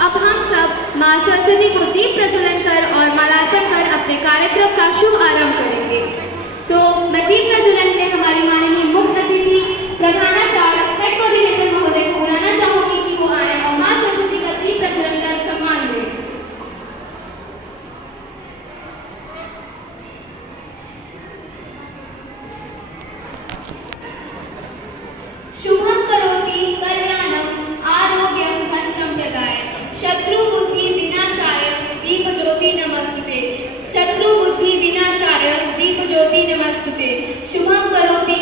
अब हम सब मां सरस्वती को दीप प्रज्वलन कर और मालार्पण कर अपने कार्यक्रम का शुभ आरंभ करेंगे। तो मैं दीप प्रज्वलन के हमारे माननीय मुख्य अतिथि प्रधानाचार्य हेड कोऑर्डिनेटर महोदय को बुलाना चाहूंगी कि वो आए और मां सरस्वती का दीप प्रज्वलन कर सम्मान दें। शुभम करोति कल्याणम आरोग्यम धन संपदाय शत्रु बुद्धि विनाशाय दीप ज्योति नमस्तुते। शत्रु बुद्धि विनाशाय दीप ज्योति नमस्तुते। शुभम करोति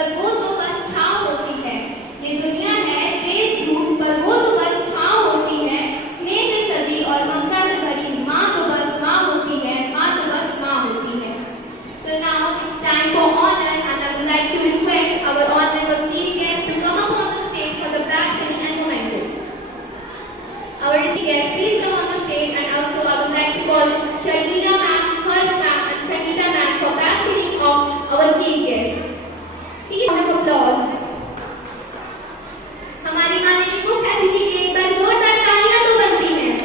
पर वो तो बस छाँव होती है। ये दुनिया है देश धूप, पर वो तो बस छाँव होती है। स्नेह से सजी और ममता से भरी माँ तो बस माँ होती है, माँ तो बस माँ होती है। So now it's time for honor, and I would like to request our honorable chief guest to come up on the stage for the blasphemy and memento. Our chief guest, please come on the stage, and also I would like to call Sharmila ma'am, Harsh ma'am, and Sangeeta ma'am for blasphemy of our chief guest. Please round of applause. हमारी माननीय मुख्य अतिथि के एक बार जोरदार तालियां तो बनती हैं।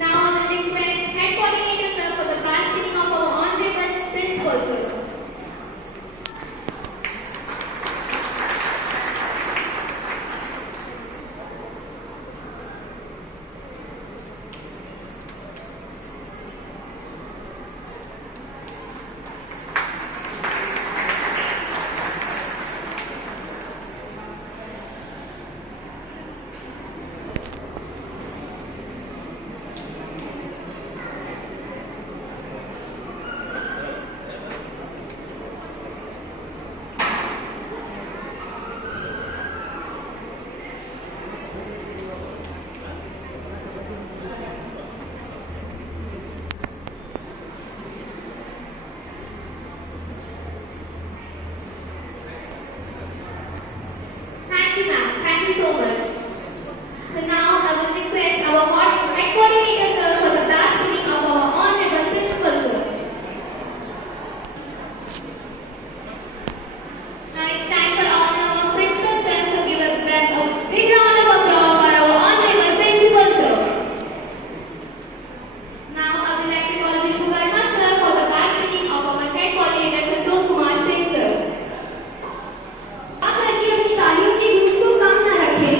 Now I will request head coordinator sir for the blasphemy of our honorable principal sir. Thank you, ma'am. Thank you so much. So now I will request our head coordinator sir for the blasphemy of our honorable principal sir. Now it's time for our honorable principal sir to give us a big round of applause for our honorable principal sir. Now I would like to call Vishnu Verma sir for the blasphemy of our head coordinator Santosh Kumar Singh sir. आप करके अपनी तालियों के group को कम न रखें।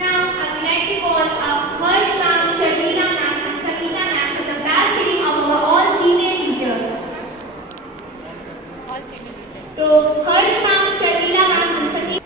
Now I would like to call up Harsh ma'am, Sharmila ma'am, and Sangeeta ma'am for the blasphemy of our all senior teachers. तो हर्ष ma'am, Sharmila ma'am, and Sangeeta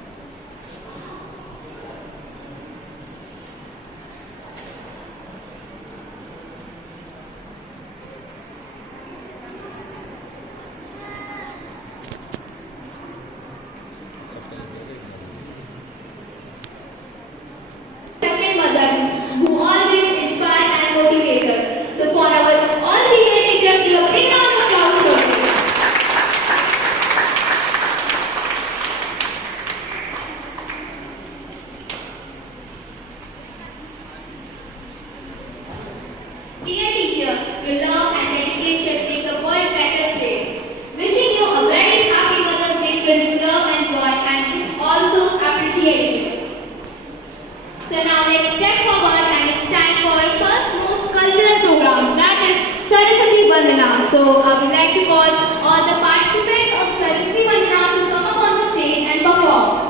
second mother who always inspire and motivate us. So for our all senior teachers, give a big round of applause for them. Dear teacher, your love and dedication make the world better place. Wishing you a very happy Mother's Day filled with love and joy, and with also appreciation. So now let's step forward, and it's time for our first most cultural program, that is Saraswati Vandana. So I would like to call all the participants of Saraswati Vandana to come up on the stage and perform.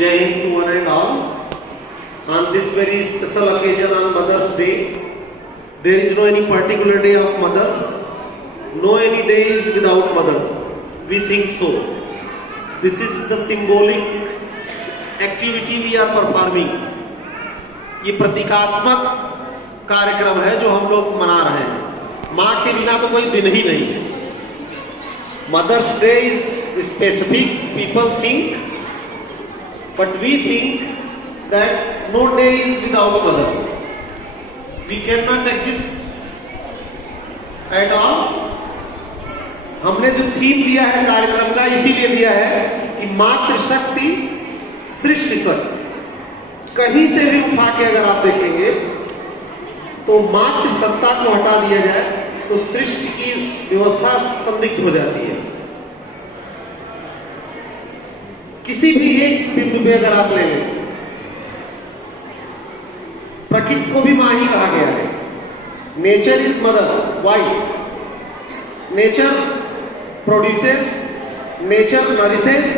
Jai Hind to one and all. On this very special occasion on Mother's Day, there is no any particular day of mothers. No any day is without mother. We think so. This is the symbolic activity we are performing. ये प्रतीकात्मक कार्यक्रम है जो हम लोग मना रहे हैं। माँ के बिना तो कोई दिन ही नहीं है। Mother's Day is specific. People think. But we think that no day is without mother. We cannot exist at all. हमने जो थीम दिया है कार्यक्रम का इसीलिए दिया है कि मातृशक्ति सृष्टि शक्ति। कहीं से भी उठा के अगर आप देखेंगे तो मातृसत्ता को हटा दिया जाए तो सृष्टि की व्यवस्था संदिग्ध हो जाती है। किसी भी एक बिंदु पे अगर आप ले लें, प्रकृति को भी मां ही कहा गया है। Nature is mother. Why? Nature produces, nature nourishes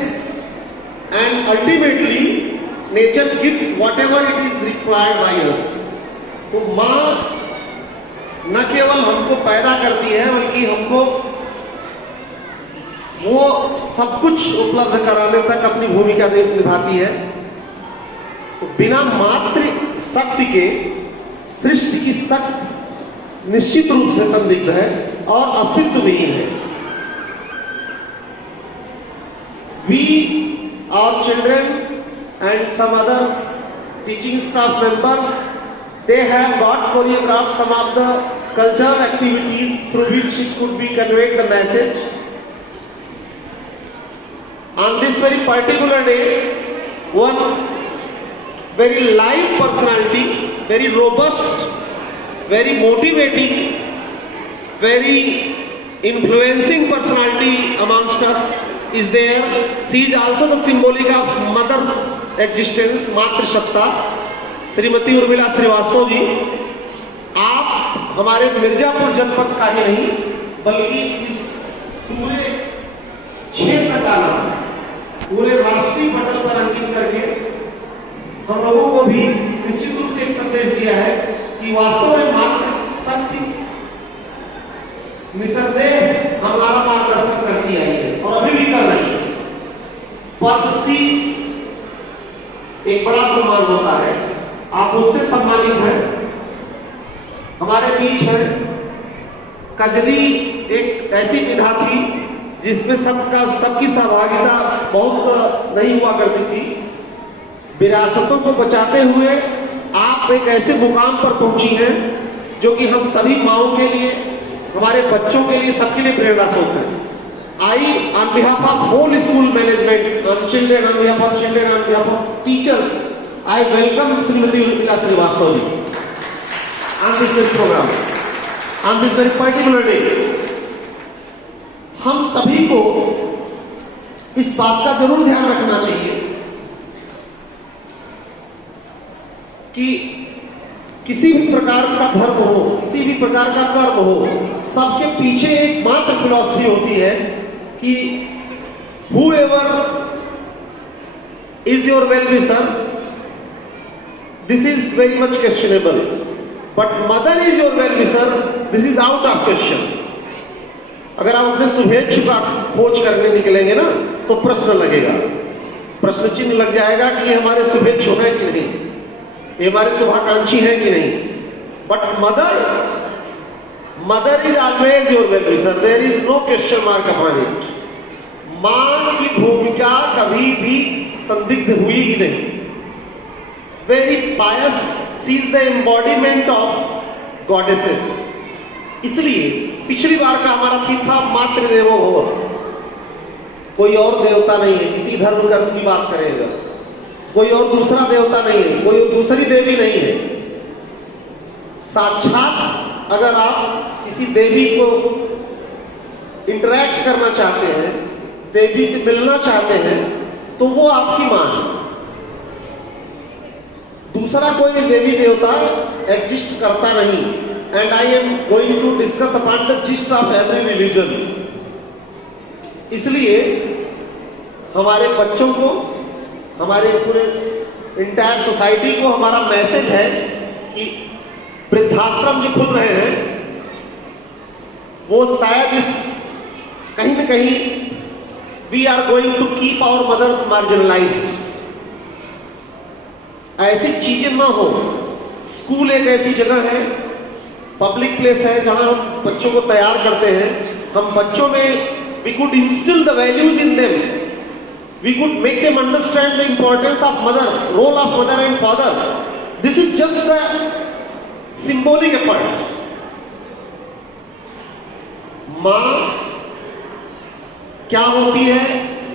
and ultimately nature gives whatever it is required by us. तो मां न केवल हमको पैदा करती है बल्कि हमको वो सब कुछ उपलब्ध कराने तक अपनी भूमिका निभाती है। तो बिना मातृ शक्ति के सृष्टि की शक्ति निश्चित रूप से संदिग्ध है और अस्तित्वहीन है। We, our children and some others teaching staff members, they have got choreographed some of the cultural activities through which it could be conveyed the message. On this very particular day, one very live personality, very robust, very motivating, very influencing personality amongst us is there. She is also the symbolic of mother's existence, मातृसत्ता, Shrimati Urmila Srivastava जी। आप हमारे मिर्जापुर जनपद का ही नहीं बल्कि इस पूरे क्षेत्र का नाम पूरे राष्ट्रीय पटल पर अंकित करके हम लोगों को भी निश्चित रूप से एक संदेश दिया है कि वास्तव में मातृशक्ति निसंदेह हमारा मार्गदर्शन करती आई है और अभी भी कर रही है। पद्मश्री एक बड़ा सम्मान होता है, आप उससे सम्मानित हैं। हमारे बीच है कजली, एक ऐसी विधा थी जिसमें सबकी सहभागिता बहुत नहीं हुआ करती थी। विरासतों को बचाते हुए आप एक ऐसे मुकाम पर पहुंची हैं जो कि हम सभी माओं के लिए, हमारे बच्चों के लिए, सबके लिए प्रेरणा स्रोत है। I on behalf of whole school management, on children, on behalf of children, on behalf of teachers, I welcome Shrimati Urmila Srivastava ji on this programme, on this very particular day. हम सभी को इस बात का जरूर ध्यान रखना चाहिए कि किसी भी प्रकार का धर्म हो, किसी भी प्रकार का कर्म हो, सबके पीछे एक मात्र फिलॉसफी होती है कि whoever is your well-wisher, this is very much questionable, but mother is your well-wisher, this is out of question. अगर आप अपने शुभेच्छु का खोज करने निकलेंगे ना तो प्रश्न लगेगा, प्रश्न चिन्ह लग जाएगा कि ये हमारे शुभेच्छु हैं कि नहीं, ये हमारे शुभाकांक्षी हैं कि नहीं। But mother is always your well-wisher, there is no question mark upon it. मां की भूमिका कभी भी संदिग्ध हुई ही नहीं। Very pious, she is the embodiment of goddesses. इसलिए पिछली बार का हमारा थीम था मातृदेवो भव। कोई और देवता नहीं है, किसी धर्म की बात करेगा, कोई और दूसरा देवता नहीं है, कोई और दूसरी देवी नहीं है। साक्षात अगर आप किसी देवी को इंटरैक्ट करना चाहते हैं, देवी से मिलना चाहते हैं, तो वो आपकी मां है। दूसरा कोई देवी देवता एग्जिस्ट करता नहीं। And I am going to discuss upon the gist of every religion. इसलिए हमारे बच्चों को, हमारे पूरे इंटायर सोसाइटी को हमारा मैसेज है कि वृद्धाश्रम जो खुल रहे हैं वो शायद इस कहीं न कहीं we are going to keep our mothers marginalized. ऐसी चीजें ना हो। स्कूल एक ऐसी जगह है, पब्लिक प्लेस है जहां हम बच्चों को तैयार करते हैं। हम बच्चों में we could instill the values in them, we could make them understand the importance of mother, role of mother and father. This is just the symbolic effort. मां क्या होती है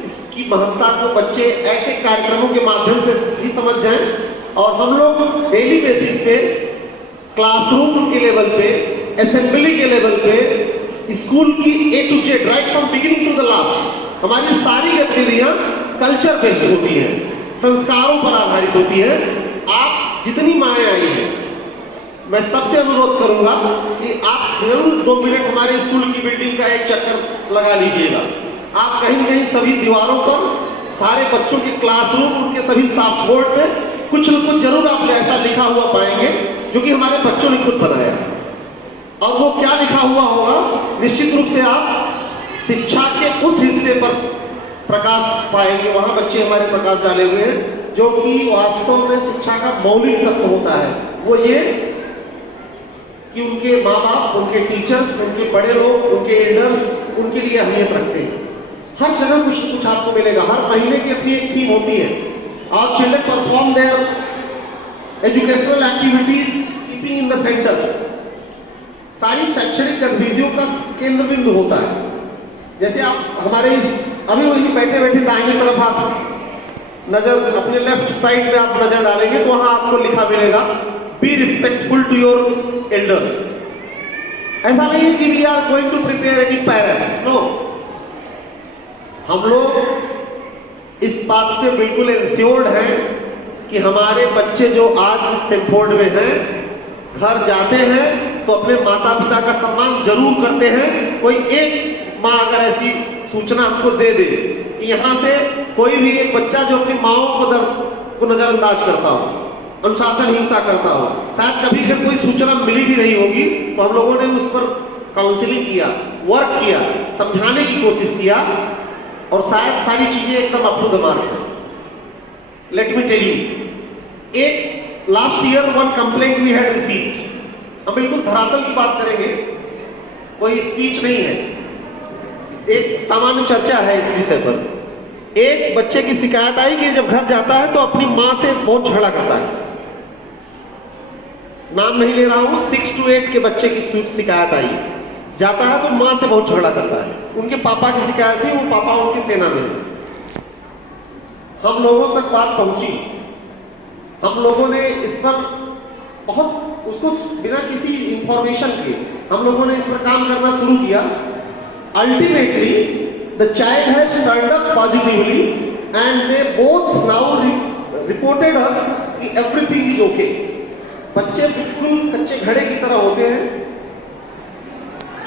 इसकी महत्ता को बच्चे ऐसे कार्यक्रमों के माध्यम से भी समझ जाएं, और हम लोग डेली बेसिस पे क्लासरूम के लेवल पे, असेंबली के लेवल पे, स्कूल की A to Z right from beginning to the last हमारी सारी गतिविधियां कल्चर बेस्ड होती हैं, संस्कारों पर आधारित होती है। आप जितनी माएँ आई हैं, मैं सबसे अनुरोध करूंगा कि आप जरूर 2 मिनट हमारे स्कूल की बिल्डिंग का एक चक्कर लगा लीजिएगा। आप कहीं न कहीं सभी दीवारों पर, सारे बच्चों के क्लासरूम, उनके सभी सॉफ्ट बोर्ड पे कुछ न कुछ जरूर आप ऐसा लिखा हुआ पाएंगे जो कि हमारे बच्चों ने खुद बनाया। और वो क्या लिखा हुआ होगा, निश्चित रूप से आप शिक्षा के उस हिस्से पर प्रकाश पाएंगे। वहां बच्चे हमारे प्रकाश डाले हुए हैं जो कि वास्तव में शिक्षा का मौलिक तत्व होता है। वो ये कि उनके माँ बाप, उनके टीचर्स, उनके बड़े लोग, उनके एल्डर्स उनके लिए अहमियत रखते हैं। हर जगह कुछ न कुछ आपको मिलेगा। हर महीने की अपनी एक थीम होती है। Our children perform their educational activities keeping in the center. सारी शैक्षणिक गतिविधियों का केंद्र बिंदु होता है। जैसे आप हमारे अभी वही बैठे बैठे दाहिनी तरफ आप नजर, अपने लेफ्ट साइड में आप नजर डालेंगे तो वहां आपको लिखा मिलेगा be respectful to your elders. ऐसा नहीं है कि we are going to prepare any parents, no. हम लोग इस बात से बिल्कुल इंश्योर्ड हैं कि हमारे बच्चे जो आज सिम्फोर्ड में हैं, घर जाते हैं तो अपने माता पिता का सम्मान जरूर करते हैं। कोई एक माँ अगर ऐसी सूचना हमको दे दे कि यहाँ से कोई भी एक बच्चा जो अपनी माओ को नजरअंदाज करता हो, अनुशासनहीनता करता हो, शायद कभी अगर कोई सूचना मिली भी रही होगी तो हम लोगों ने उस पर काउंसलिंग किया, वर्क किया, समझाने की कोशिश किया, और शायद सारी चीजें एकदम अप टू द मार्क है। लेट मी टेल यू, एक last year one complaint we had received. हम बिल्कुल धरातल की बात करेंगे, कोई स्पीच नहीं है, एक सामान्य चर्चा है इस विषय पर। एक बच्चे की शिकायत आई कि जब घर जाता है तो अपनी मां से बहुत झगड़ा करता है। नाम नहीं ले रहा हूं, 6 to 8 के बच्चे की शिकायत आई। जाता है तो मां से बहुत झगड़ा करता है। उनके पापा की शिकायत थी, वो पापा उनकी सेना में। हम लोगों तक बात पहुंची, हम लोगों ने इस पर बहुत, उसको बिना किसी इंफॉर्मेशन के हम लोगों ने इस पर काम करना शुरू किया। Ultimately the child has turned up positively and they both now reported us कि एवरीथिंग इज ओके। बच्चे बिल्कुल कच्चे घड़े की तरह होते हैं।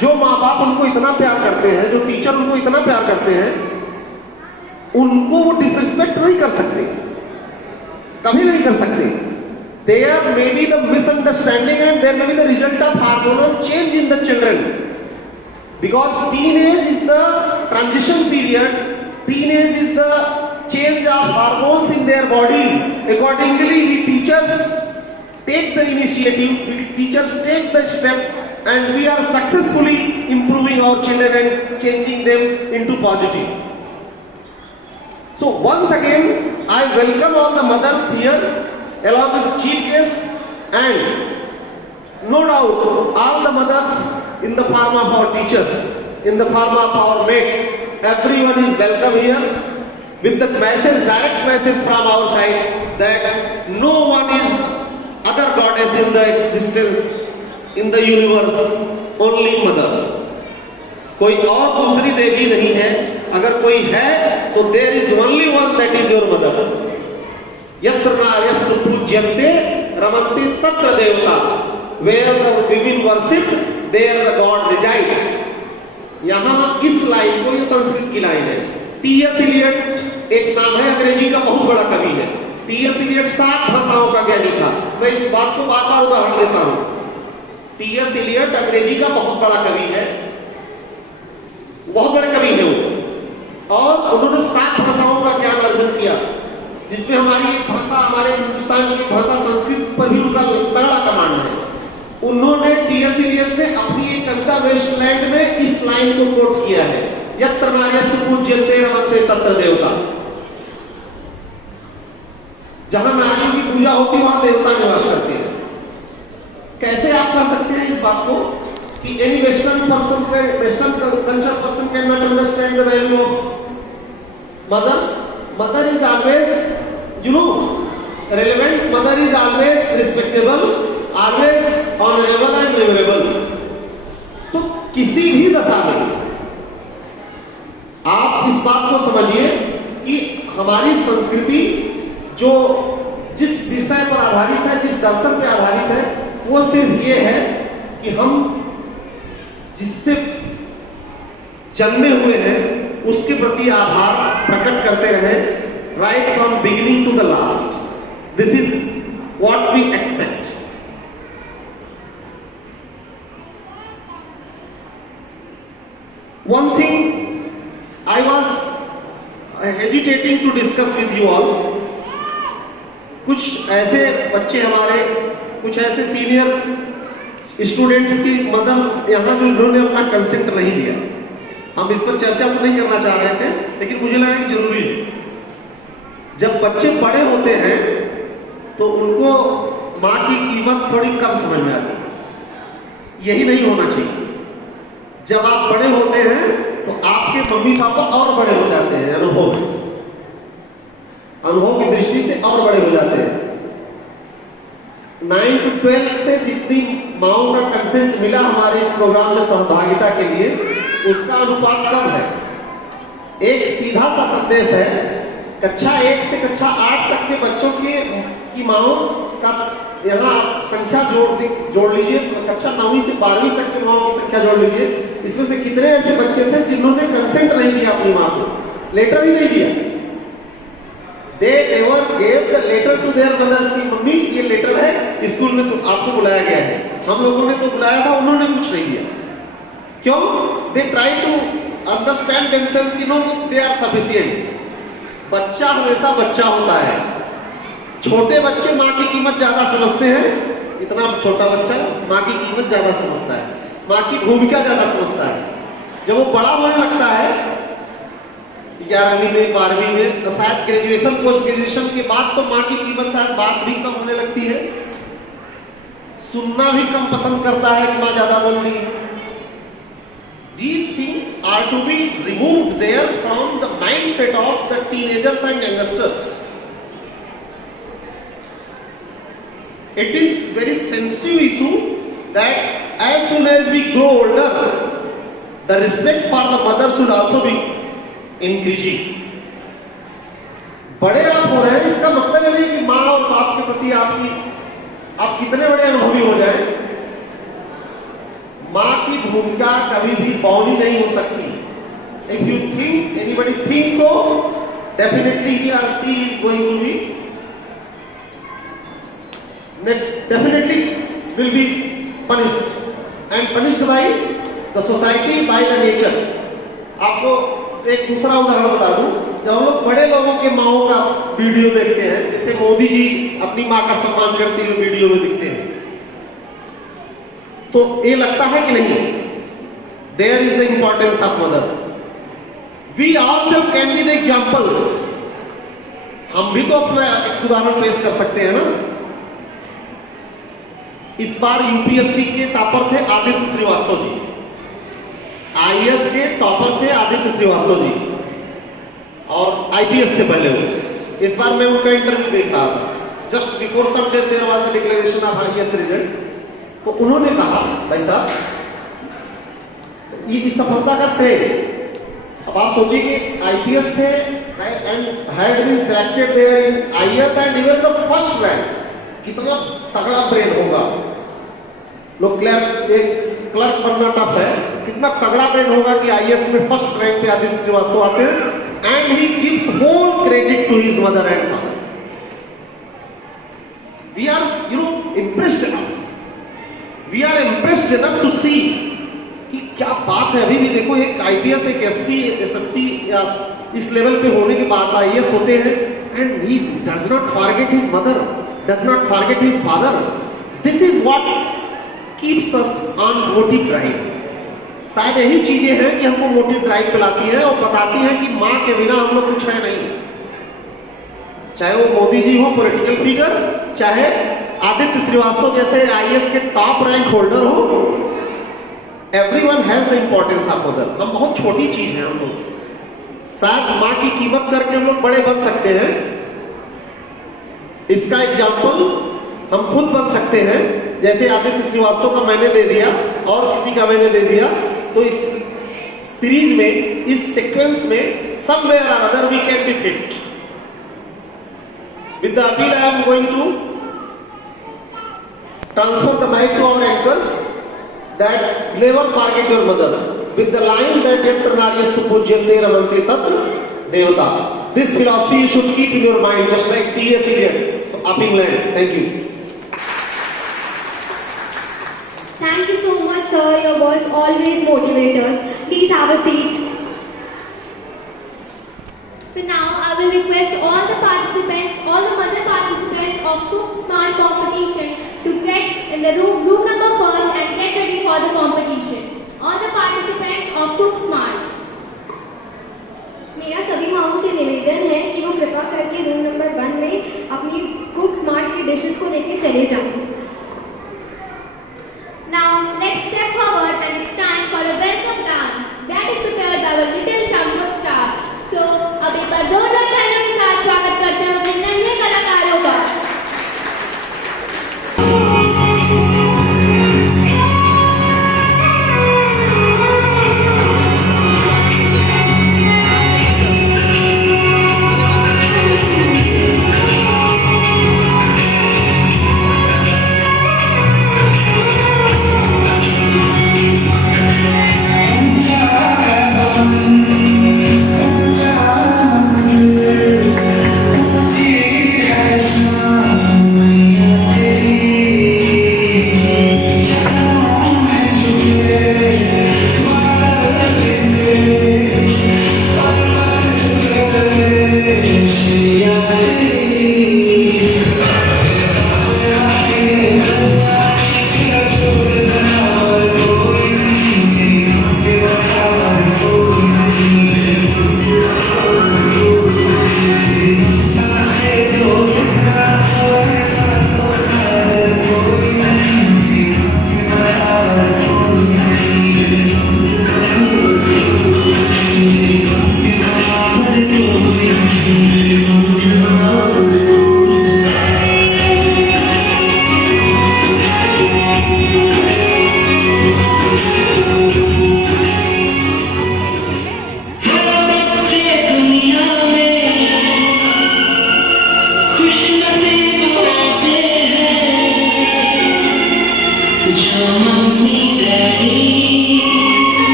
जो माँ बाप उनको इतना प्यार करते हैं, जो टीचर उनको इतना प्यार करते हैं, उनको वो डिसरिस्पेक्ट नहीं कर सकते, कभी नहीं कर सकते। There may be the misunderstanding and there may be the result of hormonal change in the children, because teenage is the transition period, teenage is the change of hormones in their bodies. Accordingly we teachers take the initiative, we teachers take the step, and we are successfully improving our children and changing them into positive. So once again, I welcome all the mothers here along with chief guest, and no doubt all the mothers in the form of our teachers, in the form of our mates, everyone is welcome here with the message, direct message from our side that no one is other goddess in the existence in the universe, only mother. कोई और दूसरी देवी नहीं है। अगर कोई है तो there is only one, that is your mother. यत्र नार्यस्तु पूज्यन्ते रमन्ते तत्र देवता। Where the women worship, there the God resides. यहाँ इस लाइन को, ये संस्कृत की लाइन है। T.S. Eliot एक नाम है, अंग्रेजी का बहुत बड़ा कवि है। टी.एस. इलियट 7 भाषाओं का ज्ञानी था। मैं इस बात को बार बार उदाहरण देता हूं। टी.एस. इलियट अंग्रेजी का बहुत बड़ा कवि है, बहुत बड़े कवि है वो, और उन्होंने 7 भाषाओं का ज्ञान अर्जन किया, जिसमें हमारी एक भाषा, हमारे हिंदुस्तान की भाषा संस्कृत पर भी उनका तगड़ा कमांड है। उन्होंने टी.एस. इलियट ने अपनी एक कविता वेस्टलैंड में इस लाइन को कोट किया है, यत्र नार्यस्तु पूज्यन्ते रमन्ते तत्र देवता। जहां नारियों की पूजा होती है वहां देवता निवास करते हैं। कैसे आप कह सकते हैं इस बात को कि any western culture person can not understand the value of mothers. Mother is always relevant, mother is always respectable, always honourable and reverable. तो किसी भी दशा में आप इस बात को समझिए कि हमारी संस्कृति जो जिस विषय पर आधारित है, जिस दर्शन पर आधारित है, वो सिर्फ ये है कि हम जिससे जन्मे हुए हैं उसके प्रति आभार प्रकट करते रहे, right from beginning to the last. This is what we expect. One thing I was hesitating to discuss with you all. कुछ ऐसे बच्चे हमारे, कुछ ऐसे सीनियर स्टूडेंट्स की मदर्स यहाँ में उन्होंने अपना कंसेंट नहीं दिया। हम इस पर चर्चा तो नहीं करना चाह रहे थे, लेकिन मुझे लगा कि जरूरी है। जब बच्चे बड़े होते हैं तो उनको माँ की कीमत थोड़ी कम समझ में आती है। यही नहीं होना चाहिए। जब आप बड़े होते हैं तो आपके मम्मी पापा और बड़े हो जाते हैं, अनुभव की दृष्टि से और बड़े हो जाते हैं। 9 to 12 से जितनी माओ का कंसेंट मिला हमारे इस प्रोग्राम में सहभागिता के लिए, उसका अनुपात कम है। एक सीधा सा संदेश है, कक्षा 1 से कक्षा 8 तक के बच्चों की माओ का यहाँ संख्या जोड़ लीजिए, कक्षा 9वीं से 12वीं तक के माओ की संख्या जोड़ लीजिए। इसमें से कितने ऐसे बच्चे थे जिन्होंने कंसेंट नहीं दिया अपनी माँ को, लेटर ही नहीं दिया। They never gave the letter to their mothers कि मम्मी ये लेटर है, स्कूल में तो आपको बुलाया गया है। हम लोगों ने तो बुलाया था, उन्होंने कुछ नहीं दिया। क्यों? They try to understand themselves कि no, they are sufficient। बच्चा हमेशा बच्चा होता है। छोटे बच्चे माँ की कीमत ज्यादा समझते हैं, इतना छोटा बच्चा माँ की कीमत ज्यादा समझता है, माँ की भूमिका ज्यादा समझता है। जब वो बड़ा होने लगता है 11वीं में 12वीं में, तो शायद ग्रेजुएशन पोस्ट ग्रेजुएशन के बाद तो माँ की कीमत शायद बात भी कम होने लगती है, सुनना भी कम पसंद करता है कि माँ ज्यादा बोल रही है। These things are to be removed there from the mindset of the teenagers and youngsters. It is very sensitive issue that as soon as we grow older, the respect for the mother should also be increasing. बड़े आप हो रहे हैं, इसका मतलब नहीं कि माँ और बाप के प्रति आप कितने बड़े अनुभवी हो जाएं, माँ की भूमिका कभी भी बौनी नहीं हो सकती। If you think anybody thinks so, definitely he or she is going to be definitely will be punished and punished by the society, by the nature. आपको एक दूसरा उदाहरण बता दूं, जब हम लोग बड़े लोगों के माओं का वीडियो देखते हैं, जैसे मोदी जी अपनी माँ का सम्मान करते हुए वीडियो में दिखते हैं, तो ये लगता है कि नहीं, there is the importance of mother. We also can be the examples. हम भी तो अपना एक उदाहरण पेश कर सकते हैं ना। इस बार यूपीएससी के टॉपर थे आदित्य श्रीवास्तव जी, आईएएस के टॉपर थे आदित्य श्रीवास्तव जी, और आईपीएस से पहले हुए। इस बार मैं उनका इंटरव्यू देख रहा था। Just before some days there was the declaration of IAS result. तो उन्होंने कहा, भाई साहब, ये इस सफलता का श्रेय, अब आप सोचिए कि आईपीएस थे and had been selected there in IAS and even the first rank, कितना तगड़ा ब्रेन होगा। लोग क्लर्क क्लर्क बनना टफ है, कितना तगड़ा ब्रेन होगा कि आईएएस में फर्स्ट रैंक पे आदित्य श्रीवास्तव आते हैं, and he gives whole credit to his mother and father. We are impressed enough. We are impressed enough to see कि क्या बात है. अभी भी देखो, एक आईपीएस, एक एसपी, एसएसपी या इस लेवल पे होने के बाद आईएएस होते हैं, and he does not forget his mother, does not forget his father. This is what keeps us on motive drive. शायद यही चीजें हैं कि हमको मोटिव ड्राइव पे लाती हैं और बताती हैं कि माँ के बिना हम लोग कुछ है नहीं. चाहे वो मोदी जी हो पॉलिटिकल फिगर, चाहे आदित्य श्रीवास्तव जैसे आईएएस के टॉप रैंक होल्डर हो, everyone has the importance of mother. हम बहुत छोटी चीज है हम लोग. शायद माँ की कीमत करके हम लोग बड़े बन सकते हैं. इसका एग्जाम्पल हम खुद बन सकते हैं. जैसे आदित्य श्रीवास्तव का मैंने दे दिया और किसी का मैंने दे दिया, तो इस सीरीज में, इस सीक्वेंस में somewhere or other we can be fit. With the appeal, I am going to transfer the mic to our anchors that never forget your mother. With the line that yatra naryastu pujyante ramante tatra devata. This philosophy you should keep in your mind, just like T.S. Eliot of England. Thank you. Thank you so much, sir. Your words always motivate us. Please have a seat. So now I will request all the participants, all the mother participants of Took Smart competition to get in the room number first and get ready for the competition. All the participants of Took Smart. मेरा सभी माओं से निवेदन है कि वो कृपा करके room number 1 में अपनी कुक स्मार्ट की डिशेस को लेके चले जाएं. Now let's step forward and it's time for a welcome dance that is prepared by our little Shamrock star. So अब एक बार जोरदार तालियों के साथ स्वागत करते हैं अपने नन्हे कलाकारों का.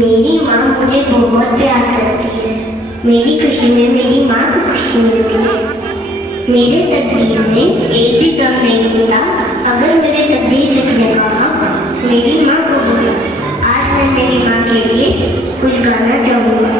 मेरी माँ मुझे बहुत प्यार करती है। मेरी खुशी में मेरी माँ को खुशी मिलती है। मेरे तकदीर में एक भी गम नहीं मिला। अगर मेरे तकदीर लिखने का हक मेरी माँ को मिला। आज मैं मेरी माँ के लिए कुछ गाना चाहूँगा।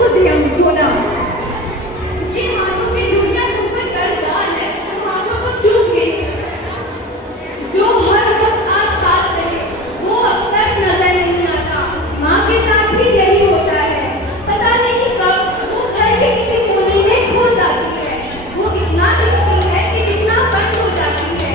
सुधियम होना। जिन हाथों में दुनिया मुझ पर कर्जदार है, उन हाथों को चूम के जो हर वक्त आस-पास रहे, वो अक्सर नजर नहीं आता। माँ के साथ भी यही होता है। पता नहीं कब वो घर के किसी कोने में खो जाती है। वो इतना दिखती है कि इतना बंद हो जाती है।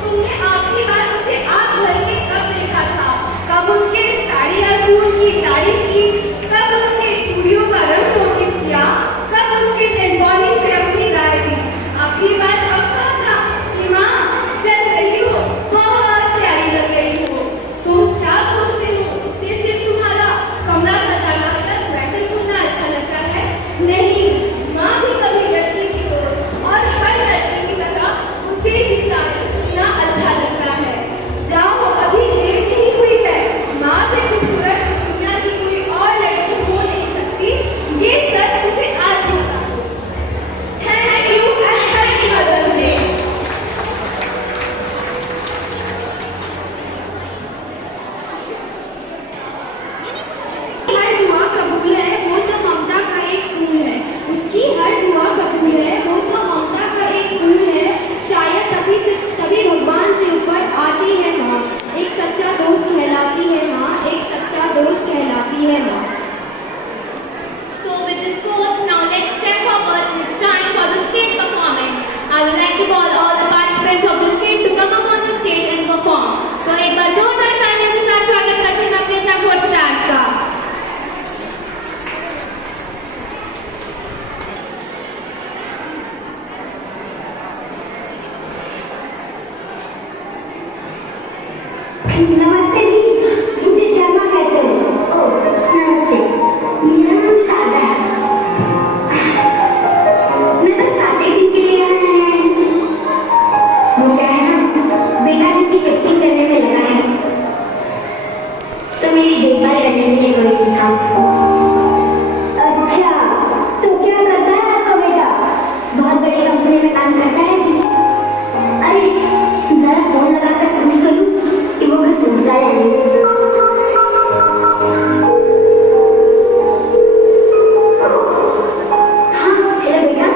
तुमने आखिरी बार उसे आँख भर के कब देखा था? कब उसके साड़ी या सूट की तारीफ की? कब उसके चूड़ियों का रंग नोटिस किया? कब उसके नेल पॉलिश पे अपनी राय दी? आखिरी बार कब कहा था कि माँ जच रही हो, बहुत प्यारी लग रही हो? तुम क्या सोचते हो? उससे सिर्फ तुम्हारा कमरा सजाना या स्वेटर बुनना अच्छा लगता है? नहीं, माँ भी कभी लड़की की ओर और हर लड़की की तरह उसे भी साड़ी बुनना अच्छा लगता है। जाओ, अभी देर नहीं हुई है। माँ से खूबसूरत दुनिया की कोई और लड़की हो नहीं सकती। ये सच उसे आज ही बता दो। Thank you and happy Mother's Day. हर दुआ कबूल है, वो तो ममता का एक फूल है। उसकी हर दुआ कबूल है, वो तो ममता का एक फूल है। शायद तभी भगवान से ऊपर आती है माँ। एक सच्चा दोस्त कहलाती है माँ, एक सच्चा दोस्त कहलाती है माँ। So with this quote, now let's step forward and it's time for the stage performance. I would like to call all the participants of the stage to come up on the stage and perform. तो एक बार जोरदार तालियों के साथ स्वागत करते हैं अपने शंभू स्टार्स का। नमस्ते जी, मुझे शर्मा कहते हो। ओह, नमस्ते, मेरा नाम शारदा है। मैं बस 7 दिन के लिए यहाँ आया हूँ। वो क्या है ना, बेटा जी की शिफ्टिंग करने में लगा है, तो मेरी देखभाल करने के लिए कोई था। अच्छा, तो क्या करता है आपका बेटा? बहुत बड़ी कंपनी में काम करता है जी। अरे, जरा फोन लगाकर पूछ तो लूं कि वो घर पहुंचा या नहीं। हाँ, हेलो बेटा।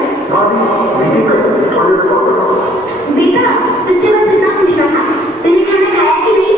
बेटा, तुझसे बस इतना पूछना था, तूने खाना खाया कि नहीं?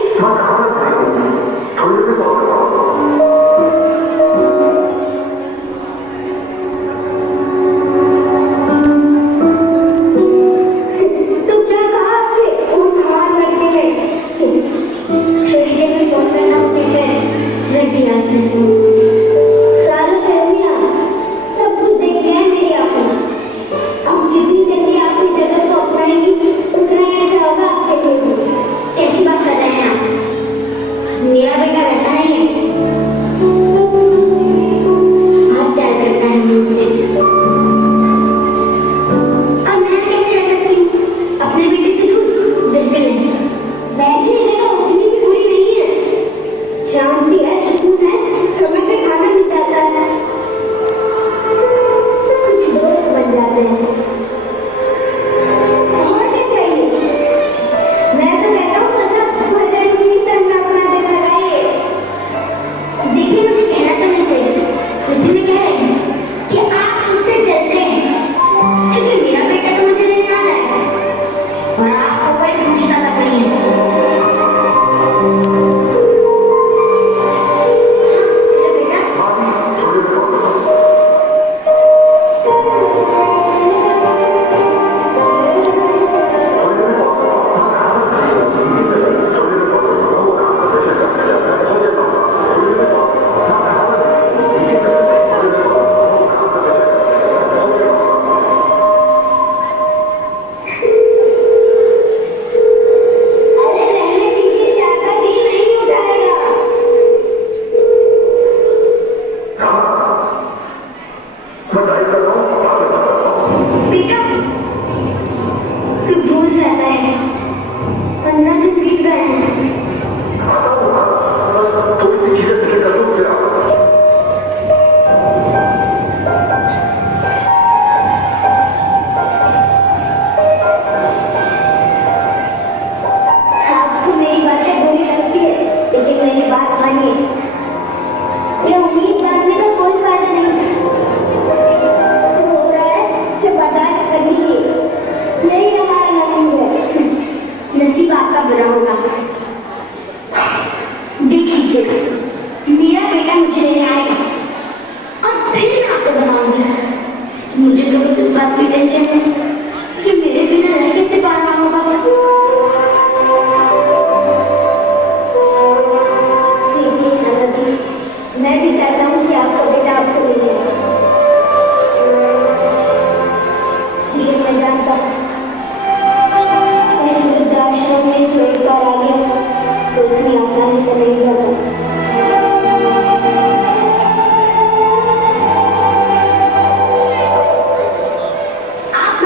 टेंशन है कि मेरे बिना रह कैसे पाना होगा। मैं भी चाहता हूँ कि आपका बेटा आपको मिल जाए, लेकिन मैं जानता हूँ इस वृद्धाश्रम में जो एक बार आ गया तो इतनी आसानी से नहीं जाता। आप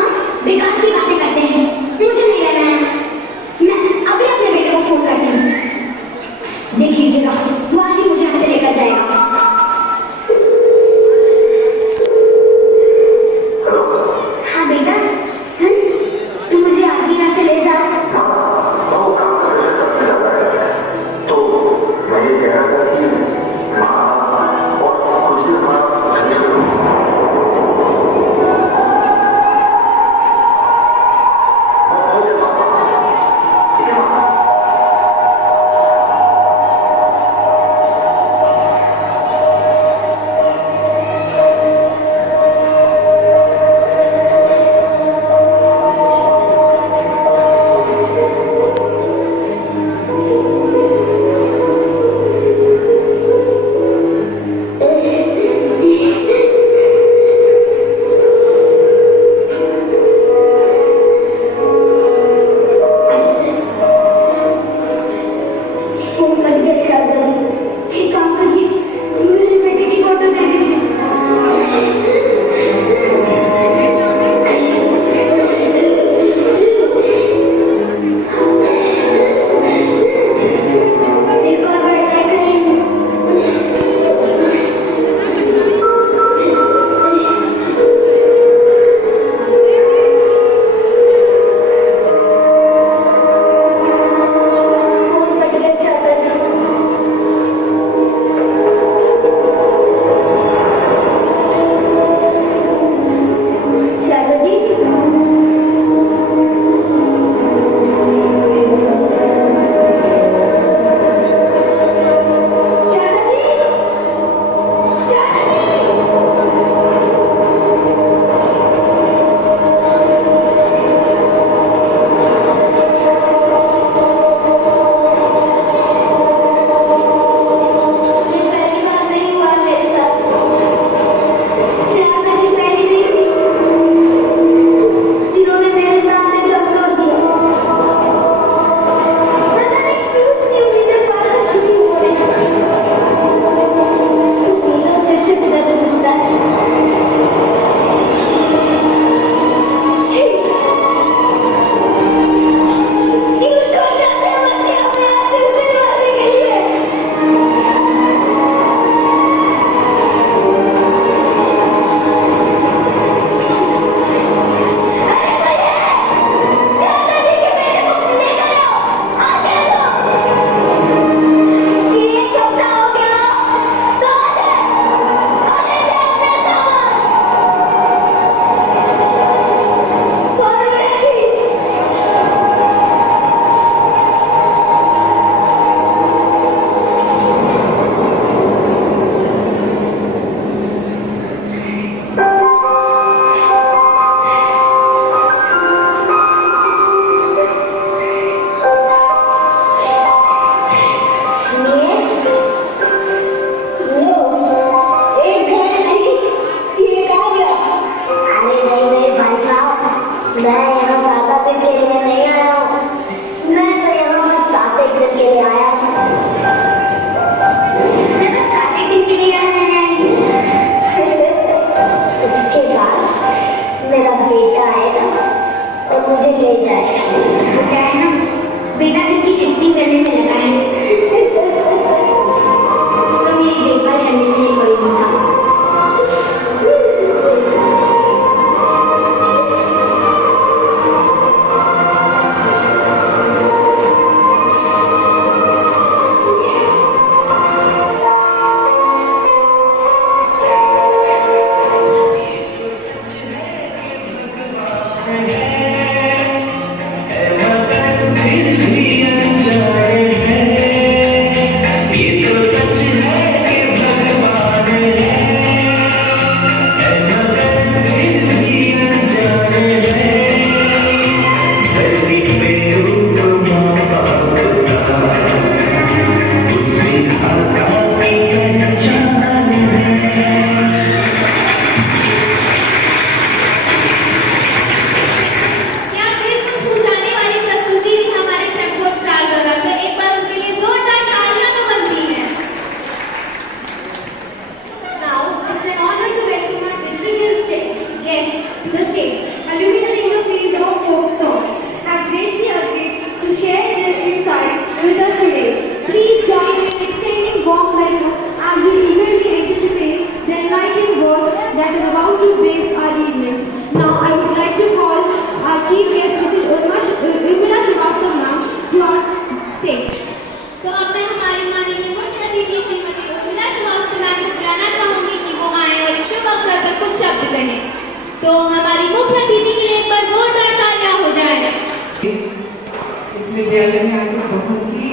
विद्यालय में आकर बहुत ही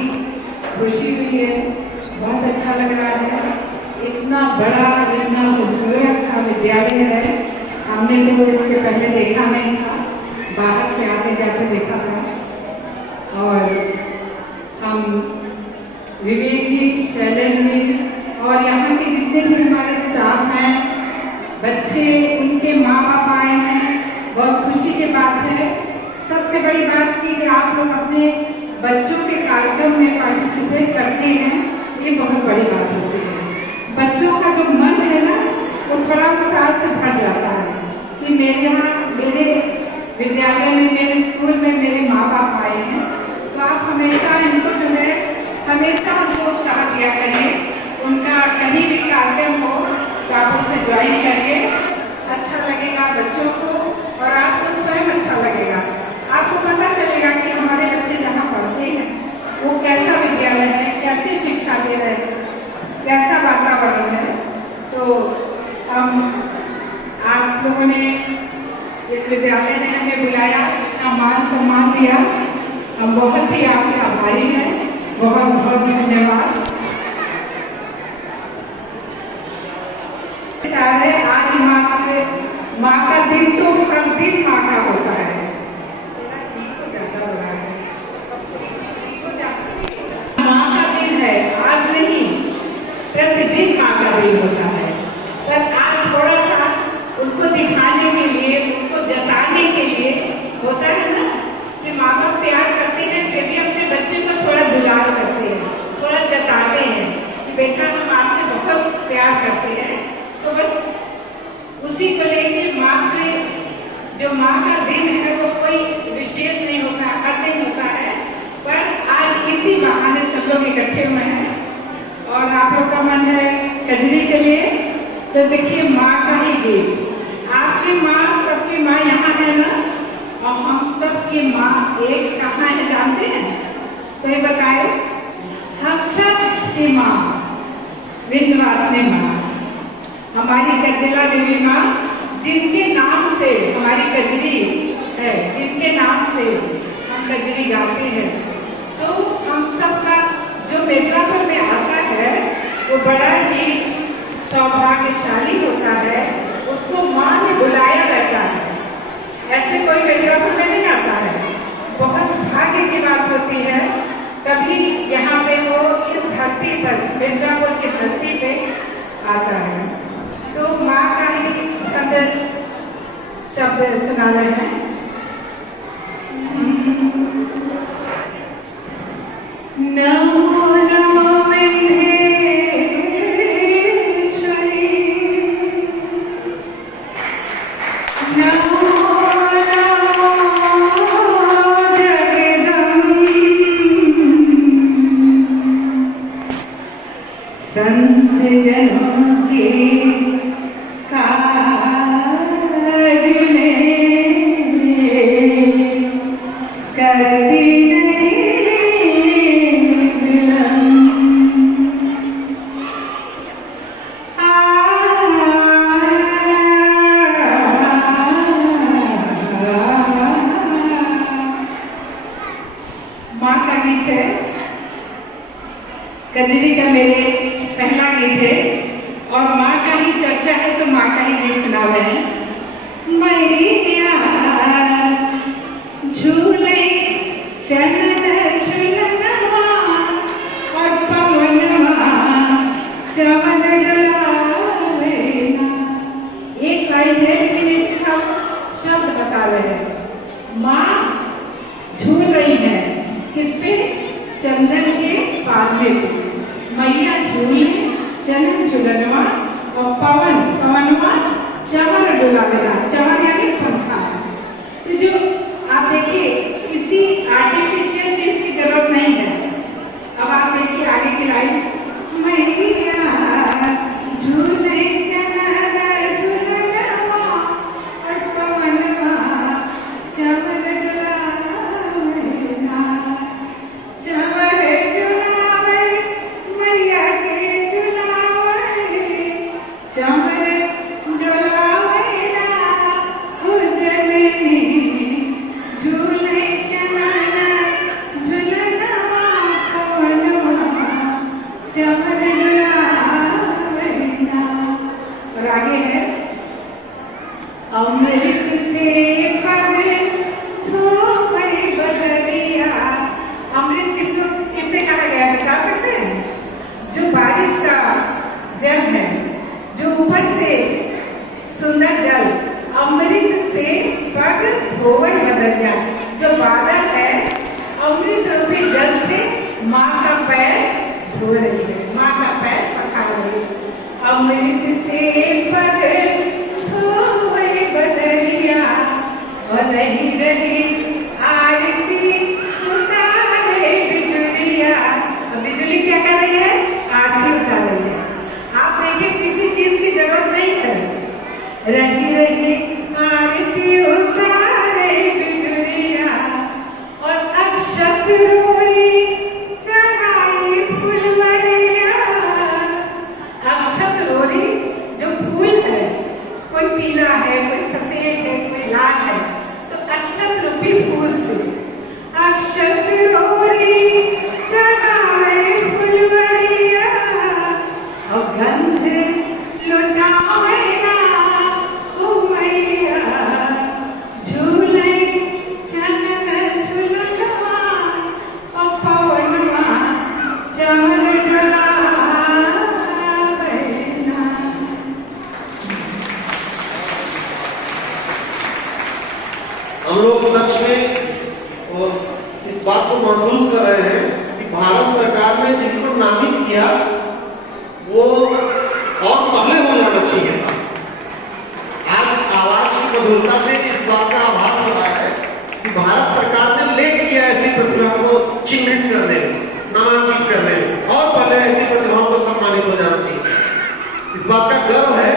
खुशी हुई है, बहुत अच्छा लग रहा है। इतना बड़ा, इतना खूबसूरत का विद्यालय है, हमने तो इसके पहले देखा नहीं था, बाहर से आते जाते देखा था। और हम विवेक जी, शैलेंद्र जी और यहाँ के जितने भी हमारे स्टाफ हैं, बच्चे, उनके माँ बाप आए हैं, बहुत खुशी की बात है। सबसे बड़ी बात कि आप लोग अपने बच्चों के कार्यक्रम में पार्टिसिपेट करते हैं, ये बहुत बड़ी बात होती है। बच्चों का जो मन है ना, वो थोड़ा उत्साह से भर जाता है कि मेरे यहाँ, मेरे विद्यालय में, मेरे स्कूल में मेरे माँ बाप आए हैं। तो आप हमेशा इनको जो है, हमेशा उनको उत्साह दिया करिए। उनका कहीं भी कार्यक्रम हो तो आप उसमें ज्वाइन करिए, अच्छा लगेगा बच्चों को और आपको स्वयं अच्छा लगेगा। आपको पता चलेगा कि हमारे बच्चे जहाँ पढ़ते हैं वो कैसा विद्यालय है, कैसी शिक्षा दे रहे हैं, कैसा वातावरण है। तो हम, आप लोगों ने, इस विद्यालय ने हमें बुलाया, इतना मान सम्मान दिया, हम बहुत ही आपके आभारी हैं। बहुत बहुत धन्यवाद। आज माँ का दिन तो हर दिन माँ का होता है। माँ का दिन है, आज नहीं, प्रतिदिन माँ का दिन होता है। पर आज थोड़ा सा उनको दिखाने के लिए, उनको जताने के लिए होता है ना कि माँ बाप प्यार करते हैं, फिर भी अपने बच्चे को थोड़ा दुलार करते हैं, थोड़ा जताते हैं कि बेटा हम आपसे बहुत प्यार करते हैं। तो बस उसी को लेके माँ के, जो माँ का दिन है वो कोई विशेष नहीं होता, हर दिन होता है, पर आज इसी बहाने सब लोग इकट्ठे हुए हैं और आप लोग का मन है कजरी के लिए। तो देखिए, माँ का ही गीत, आपकी माँ, सबकी माँ यहाँ है ना, और हम सबकी माँ एक कहाँ है जानते हैं? तो ये बताए, हम सब की माँ विंध्यवासिनी माँ, हमारी कजला देवी माँ, जिनके नाम से हमारी कजरी है, जिनके नाम से हम कजरी गाते हैं। तो हम सबका जो मिर्जापुर में आता है वो बड़ा ही सौभाग्यशाली होता है, उसको माँ ने बुलाया रहता है। ऐसे कोई मिर्जापुर में नहीं आता है, बहुत भाग्य की बात होती है कभी यहाँ पे वो इस धरती पर, मिर्जापुर की धरती पे आता है। तो माँ का ही शब्द सुना रहे हैं। नमो नमो विंध्येश्वरी, नमो नमो जगदम्ब, संत जनों के कजरी का मेरे पहला गीत है और माँ का ही चर्चा है तो माँ का ही गीत सुना रहे हैं। मैया झूले चनन झुलनवा और पवनवा चमन डोलावेना। एक लाइन है लेकिन इसके हम शब्द बता रहे हैं। माँ झूल रही है किस पे? चंदन के पाले पे। मैया झूले चनन झुलनवा और पवनवा चमन डोलावेला। चमन यानी पंखा। तो जो आप देखिए, किसी आर्टिफिशियल चीज की जरूरत नहीं है। अब आप देखिए आगे की लाइन, मैया झूले चनन झुलनवा और पवनवा चमन डोलावेला। चमन डोलावे मैया के झुलावे, चमन डोलावेला हो जननी झूले चनन झुलनवा। अमृत से पग धोए बदरिया और रही रही आरती उतारे बिजुलिया। बिजुली क्या कर रही है? आरती उतार रही है। आप देखिए किसी चीज की जरूरत नहीं है, रही रही आरती उतारे बिजुलिया और अक्षत रोई चढ़ाई फुलवरिया। अक्षत रोरी जो फूल है, कोई पीला है, कोई सफेद है, कोई लाल है, तो अक्षत रूपी फूल से अक्षत रोरी चढ़ाए फुलवरिया और गंध लुटावेगा ओ मैया। झूले चनन झुलुआ और पवनवा चमन डोलावेना। हम लोग सच में और इस बात को महसूस कर रहे हैं कि भारत सरकार ने जिनको नामित किया वो और पहले हो जाना चाहिए था। आज आवाज की मधुरता से इस बात का आभास हो रहा है कि भारत सरकार ने लेट किया ऐसी प्रतिभा को चिन्हित करने में, नामांकित करने में, और पहले ऐसी प्रतिभाओं को सम्मानित हो जाना चाहिए। इस बात का गर्व है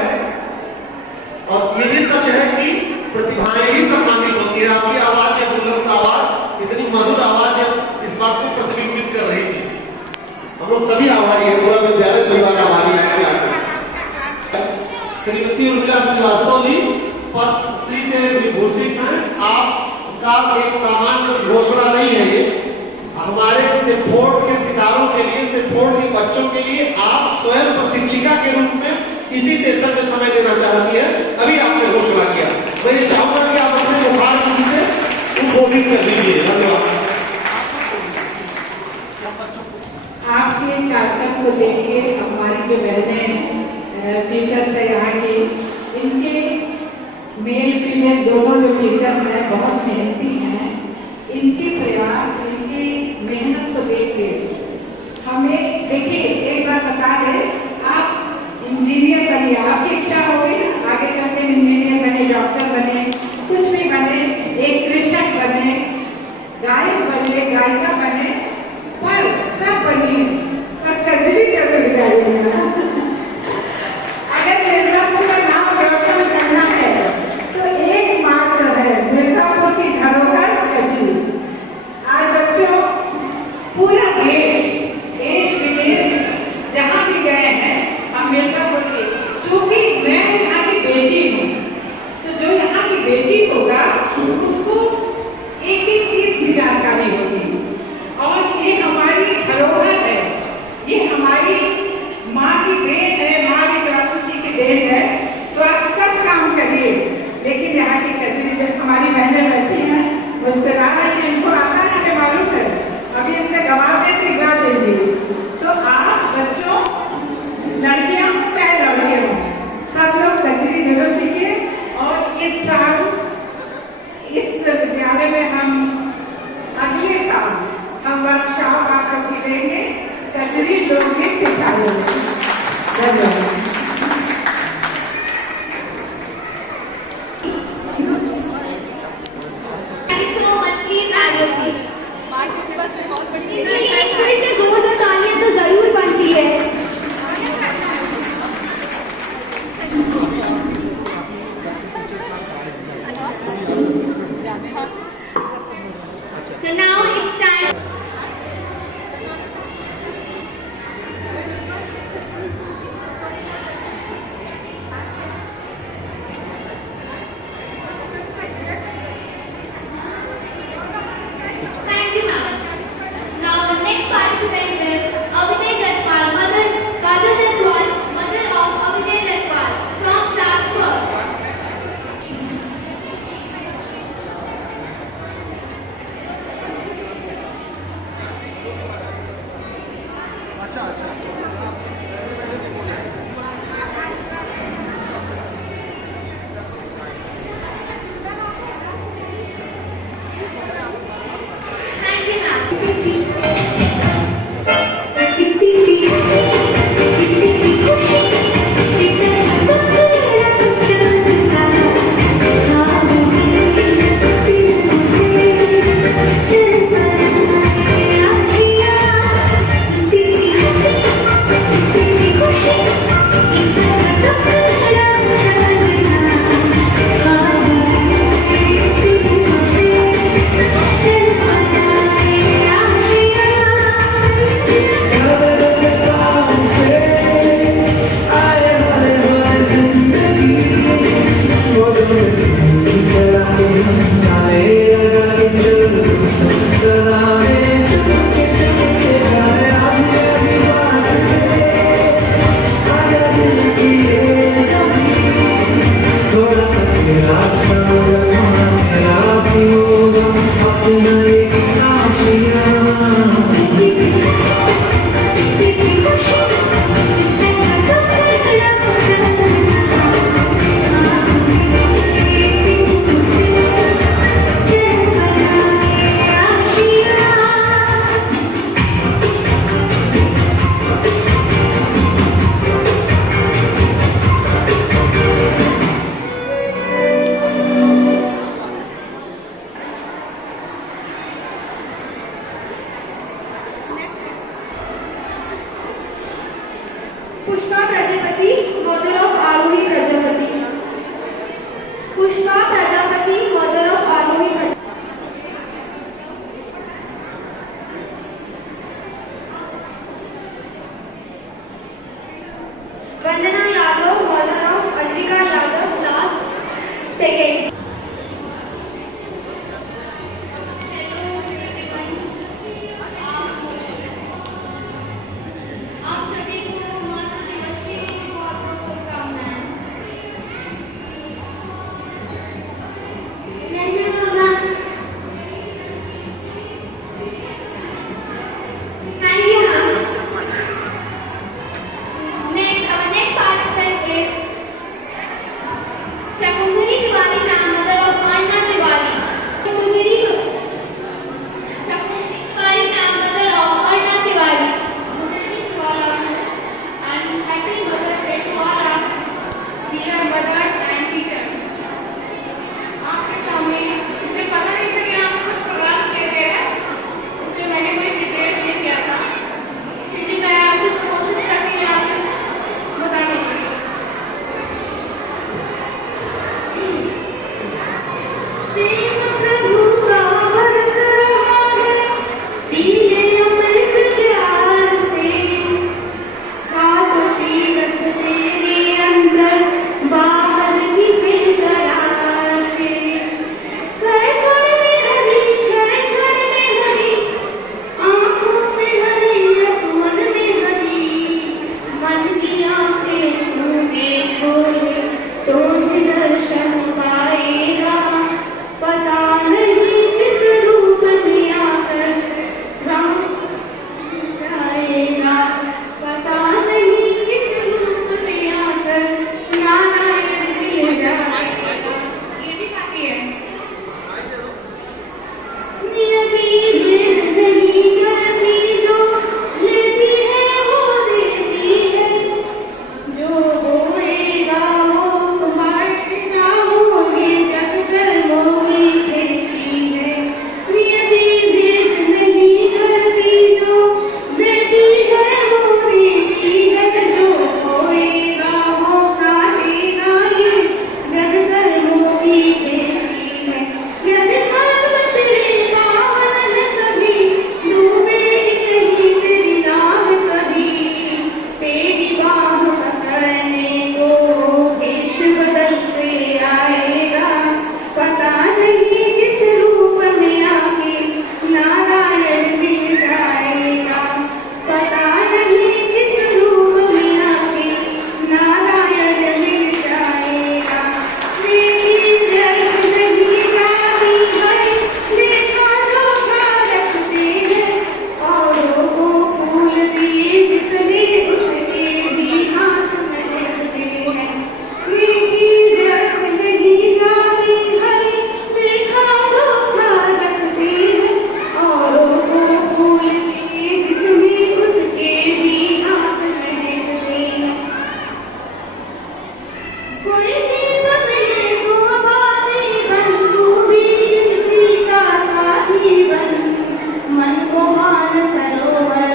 और ये भी सच है कि प्रतिभाएं ही सम्मानित होती है। आपकी आवाज या बुलंद आवाज, इतनी मधुर आवाज इस बात को प्रतिबिंबित कर रही थी। हम लोग सभी आभारी है, पूरा विद्यालय परिवार आभारी है। श्रीमती उर्मिला श्रीवास्तव जी पद्मश्री से विभूषित हैं। आपका एक सामान्य घोषणा नहीं है ये, हमारे सेफोर्ड के सितारों के लिए, सेफोर्ड के बच्चों के लिए आप स्वयं प्रशिक्षिका के रूप में इसी सेशन में समय देना चाहती है। अभी आपने घोषणा किया, मैं ये चाहूंगा कि आप अपने मुखार से उद्बोधित कर दीजिए। धन्यवाद। आपके कार्यक्रम को देख के हमारी जो बहनें टीचर्स है यहाँ की, इनके मेल फीमेल दोनों जो टीचर्स हैं बहुत मेहनती हैं। इनके प्रयास, इनकी मेहनत को देख के हमें, देखिए एक बार बता दें, आप इंजीनियर बनिए, आपकी इच्छा होगी ना आगे चल के इंजीनियर बने, डॉक्टर बने, कुछ भी बने, एक कृषक बने, गायक बने, गायिका बने, पर सब बनिए, पर कजरी जरूर गाइएगा। अगर मिर्जापुर का नाम रोशन करना है तो एक मात्र है, मिर्जापुर की धरोहर Prajapati, mother of Arohi Prajapati. Pushpa Prajapati, mother of Arohi Prajapati. Vandana Yadav, mother of Adrika Yadav, last second. आप सभी को मातृ दिवस की बहुत बहुत शुभकामनाएं। Thank you ma'am. Next participant is Shakuntari Tiwari, mother of Anna Tiwari. Shakuntari Tiwari, mother of Anna Tiwari. And happy Mother's Day to all our dear mothers and teachers. आपके सामने मुझे पता नहीं था कि आप कुछ प्रोग्राम दे रहे हैं, इसलिए मैंने कोई डिटेल्स नहीं किया था, फिर भी मैं कुछ कोशिश करती हूँ आपको बताने की। प्रेम प्रभु का बरस रहा है, पीले अमृत प्यार से, हाथों की रख तेरे अंदर, बाहर की से तराशे, कण कण में हरी, क्षण क्षण में हरी, आंखों में हरी, आसमान में हरी, मन की आंखें तूने खोले तो भी दर्शन पाएगा, पता नहीं किस रूप में आकर राम जाएगा, पता नहीं किस रूप में आकर नारायण मिल जाएगा। ये भी काफी है। नियति भेद नहीं करती, जो लेती है वो देती है, जो बोएगा वो हारेगा, वो ये जग कर्मों में खेती है। नियति भेद नहीं करती, जो लेती है वो देती है, जो बोएगा वो काटेगा, ये जग कर्मों में खेती है। यदि कर्म तेरे पावन सभी, डूबेगी नहीं तेरी नाव कभी, तेरी बाह पकड़ने को देश बदलते आएगा, पता नहीं किस रूप में आके नारायण मिल जाएगा, पता नहीं किस रूप में आके नारायण मिल जाएगा। मेरी व्यर्थ नहीं जाती है, देखा धोखा रखते हैं, औरों को फूल दिए जिसने उसके भी हाथ महकते हैं। मेरी व्यर्थ नहीं जाती है, देखा धोखा रखते हैं, औरों को फूल दिए जिसने उसके भी हाथ महकते हैं। कोई जीत मिले तो बातें बन, तू भी किसी का साथी बन, मन को मान सरोवर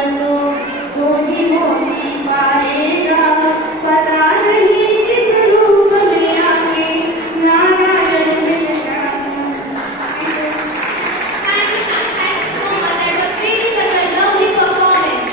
तो भी मोती पाएगा, पता नहीं किस रूप में आके नारायण मिल जाएगा। Thank you, ma'am. Thank you so much. That was really such a lovely performance.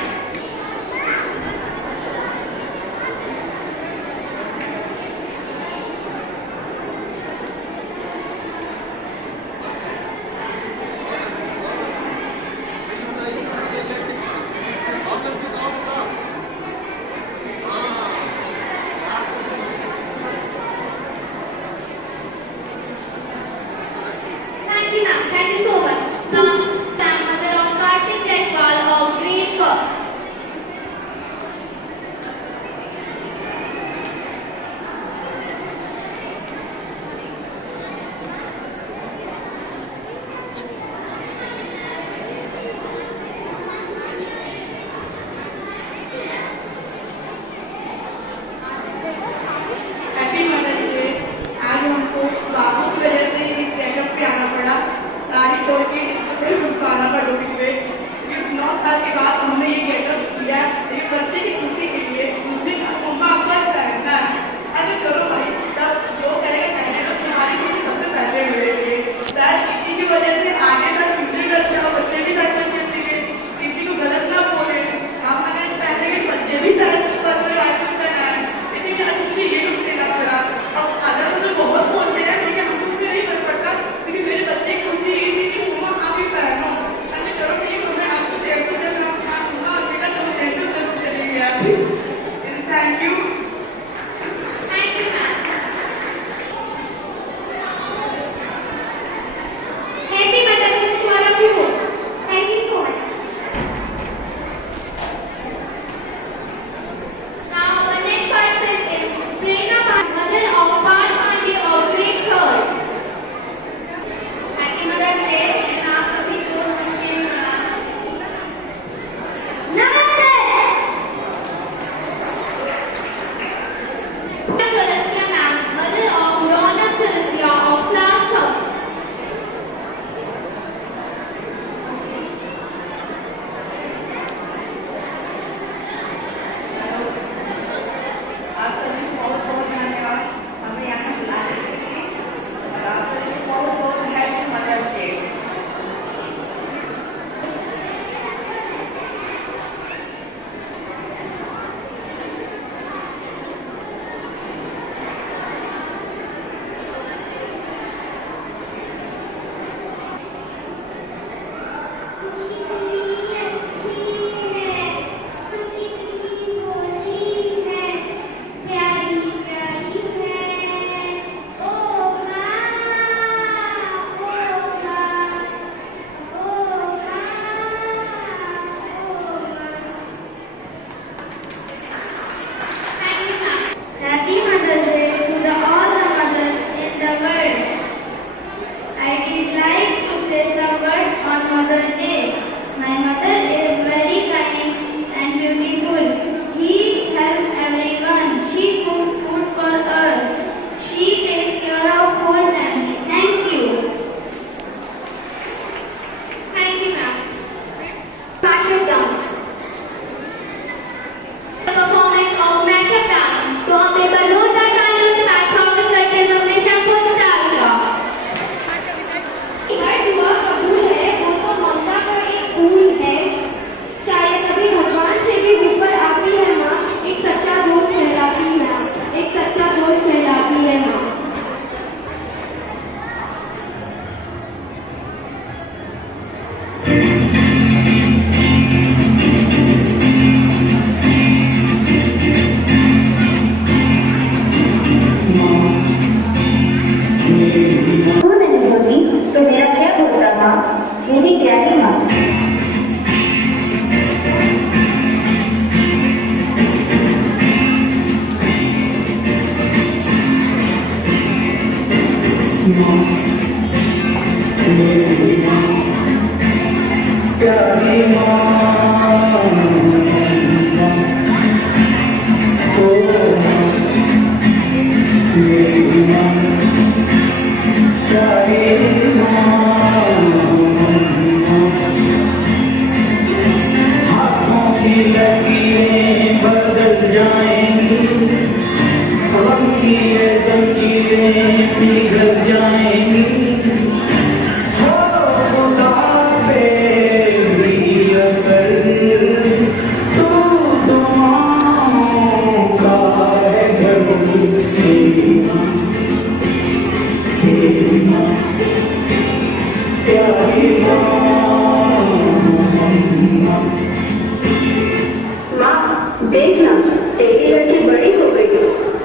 देखना तेरी लड़की बड़ी हो गई,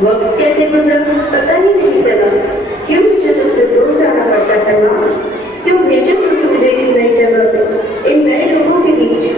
वक्त कैसे गुजरा पता ही नहीं चला। क्यों मुझे तुझसे दूर जाना पड़ता था माँ? क्यों भेजा मुझे इस नई जगह पे, इन नए लोगों के बीच?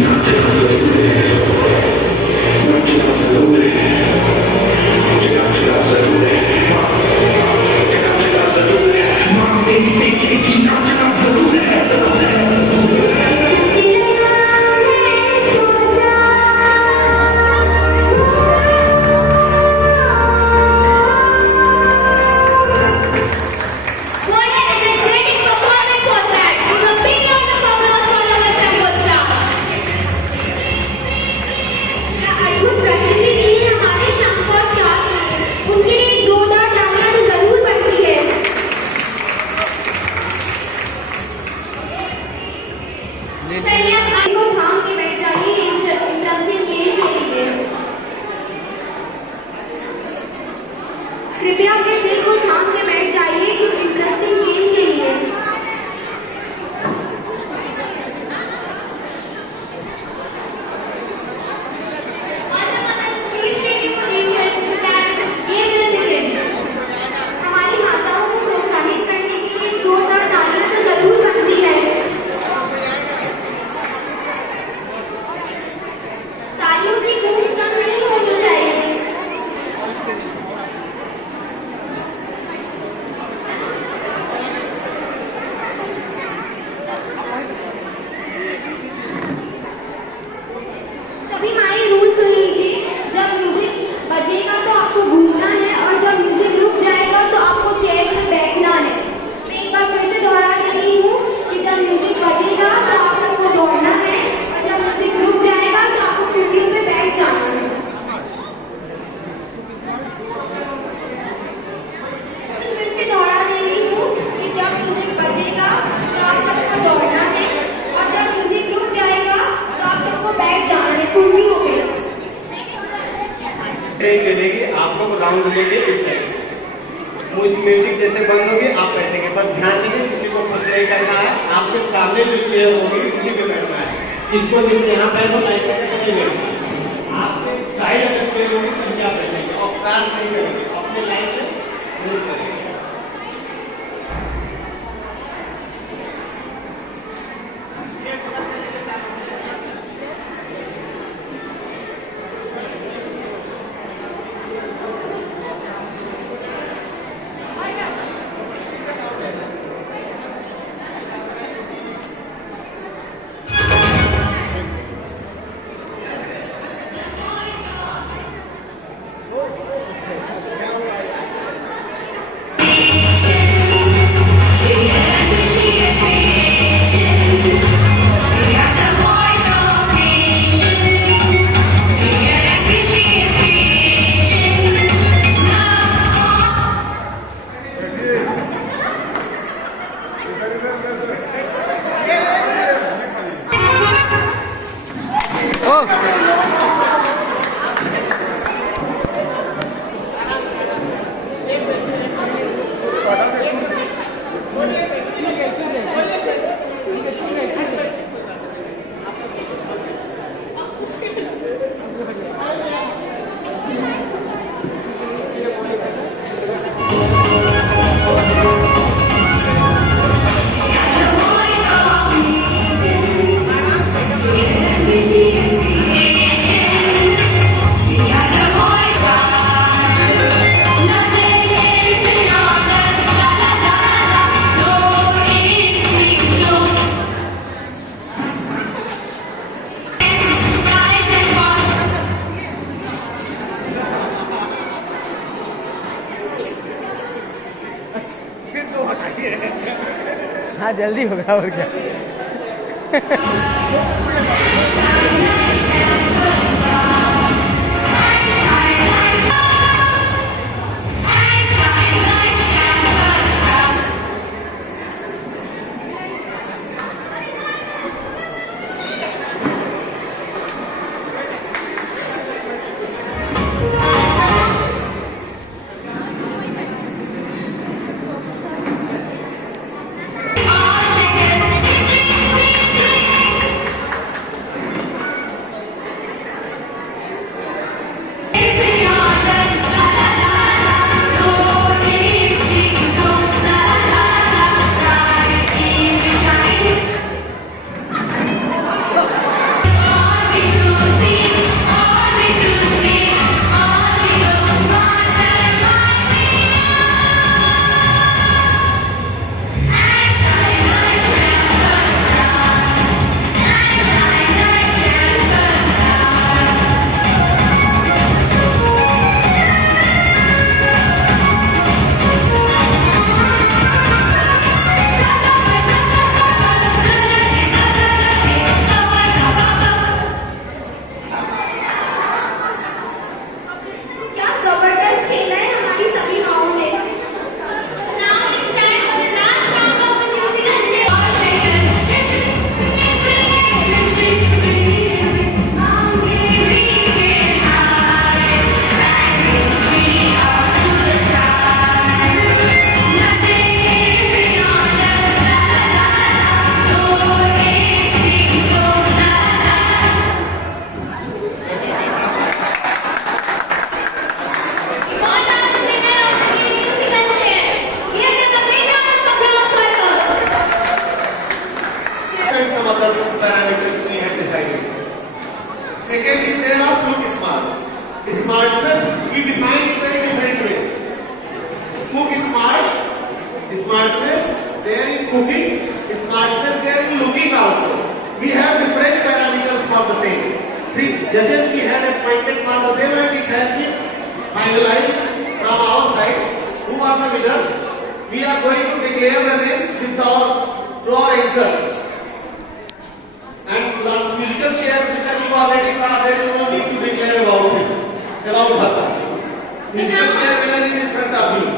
Not चलिए आप आगे को थाम के बैठ जाइए इंटरेस्टिंग गेम के लिए। कृपया अपने दिल को थाम के बैठ जाइए इस इंटरेस्टिंग गेम के लिए। हमारी माताओं को प्रोत्साहित करने के लिए जोरदार तालियां तो जरूर बनती है। तालियों की गूंज कम नहीं होनी चाहिए। सभी माए रूल सुन लीजिए। जब म्यूजिक बजेगा तो आपको घूमना है और जब म्यूजिक रुक जाएगा तो आपको चेयर में बैठना है। मैं एक बार फिर से दोहरा देती हूँ कि जब म्यूजिक बजेगा तो आप सबको दौड़ना है और जब म्यूजिक रुक जाएगा तो आपको कुर्सियों पे बैठ जाना है। फिर से दोहरा देती हूँ कि जब म्यूजिक बजेगा तो आप सबको दौड़ना है और जब म्यूजिक रुक जाएगा तो आप सबको बैठ जाना है कुर्सियों पे। चलेगी, आप लोग राउंड लेंगे इस साइड से। म्यूजिक जैसे बंद होगी आप बैठेंगे, बस ध्यान दीजिए किसी को कुछ नहीं करना है। आपके सामने जो चेयर होगी किसी पे बैठना है। किसको जैसे यहाँ पे तो ऐसे नहीं बैठना है। आपके साइड अगर चेयर होगी तभी आप बैठेंगे और क्रॉस नहीं करेंगे, अपने लाइन से मूव करेंगे। हाँ जल्दी होगा और क्या। and some other parameters we have decided. Second is there of look smart. Smartness we define it very different way. Cook smart, smartness there in cooking, smartness there in looking also. We have different parameters for the same. 3 judges we had appointed for the same and it has been finalized from our side. Who are the winners? We are going to declare the names with our anchors. And last musical chair because you already saw there is no need to declare about him. About her. Musical chair winner is in front of you.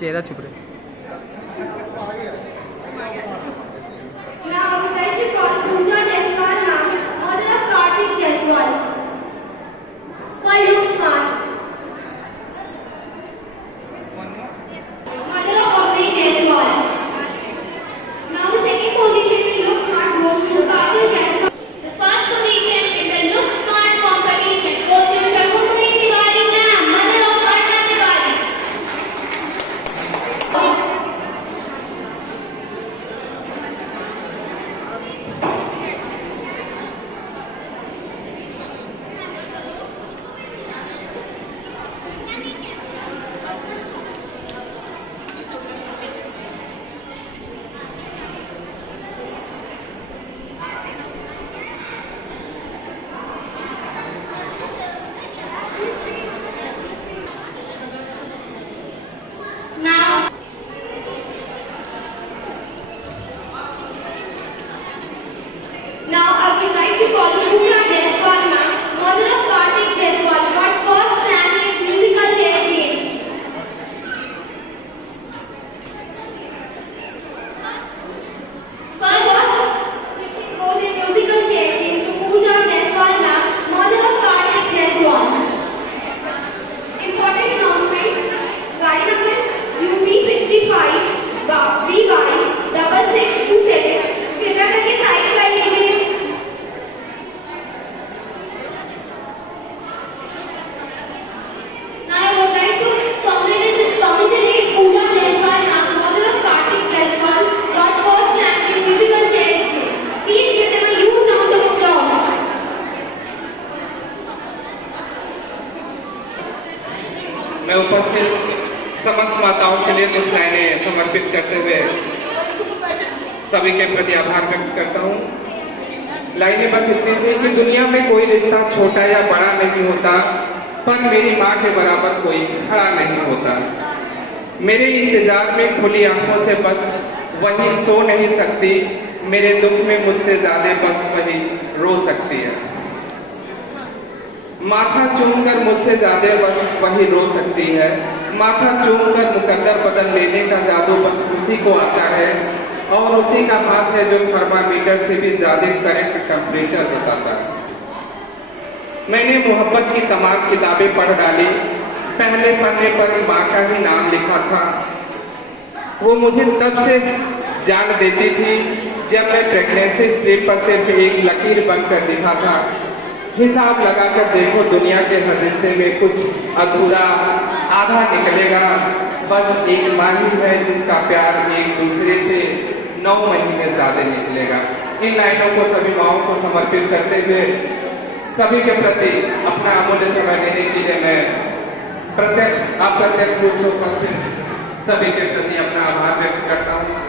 चेहरा छुप रहे। Now I would like to call Pooja Jaiswal now, mother of Kartik Jaiswal. Small look smart. Mother of Abhay Jaiswal. Now the second position in look smart goes to Kartik Jaiswal. The first position in the Look Smart competition goes to Shakuntari Tiwari ma'am, mother of Parna Tiwari. समस्त माताओं के लिए कुछ लाइनें समर्पित करते हुए सभी के प्रति आभार व्यक्त करता हूँ। लाइनें बस इतनी सी कि दुनिया में कोई रिश्ता छोटा या बड़ा नहीं होता, पर मेरी माँ के बराबर कोई खड़ा नहीं होता। मेरे इंतजार में खुली आंखों से बस वही सो नहीं सकती, मेरे दुख में मुझसे ज्यादा बस वही रो सकती है। माथा चूम कर मुझसे ज्यादा बस वही रो सकती है। माथा चूम कर मुकद्दर बदल लेने का जादू बस उसी को आता है, और उसी का हाथ है जो थर्मामीटर से भी ज्यादा करेक्ट टेम्परेचर बताता है। मैंने मोहब्बत की तमाम किताबें पढ़ डाली, पहले पन्ने पर माँ का ही नाम लिखा था। वो मुझे तब से जान देती थी जब मैं प्रेगनेंसी स्ट्रिप पर सिर्फ एक लकीर बनकर दिखा था। हिसाब लगाकर देखो, दुनिया के हर रिश्ते में कुछ अधूरा आधा निकलेगा। बस एक माँ ही है जिसका प्यार एक दूसरे से 9 महीने ज्यादा निकलेगा। इन लाइनों को सभी माओं को समर्पित करते हुए सभी के प्रति अपना अमूल्य समय देने के लिए मैं प्रत्यक्ष अप्रत्यक्ष रूप से उपस्थित सभी के प्रति अपना आभार व्यक्त करता हूँ।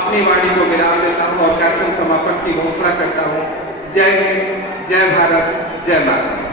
अपनी वाणी को विराम देता हूँ और कार्यक्रम समापन की घोषणा करता हूँ। जय हिंद, जय भारत, जय माता।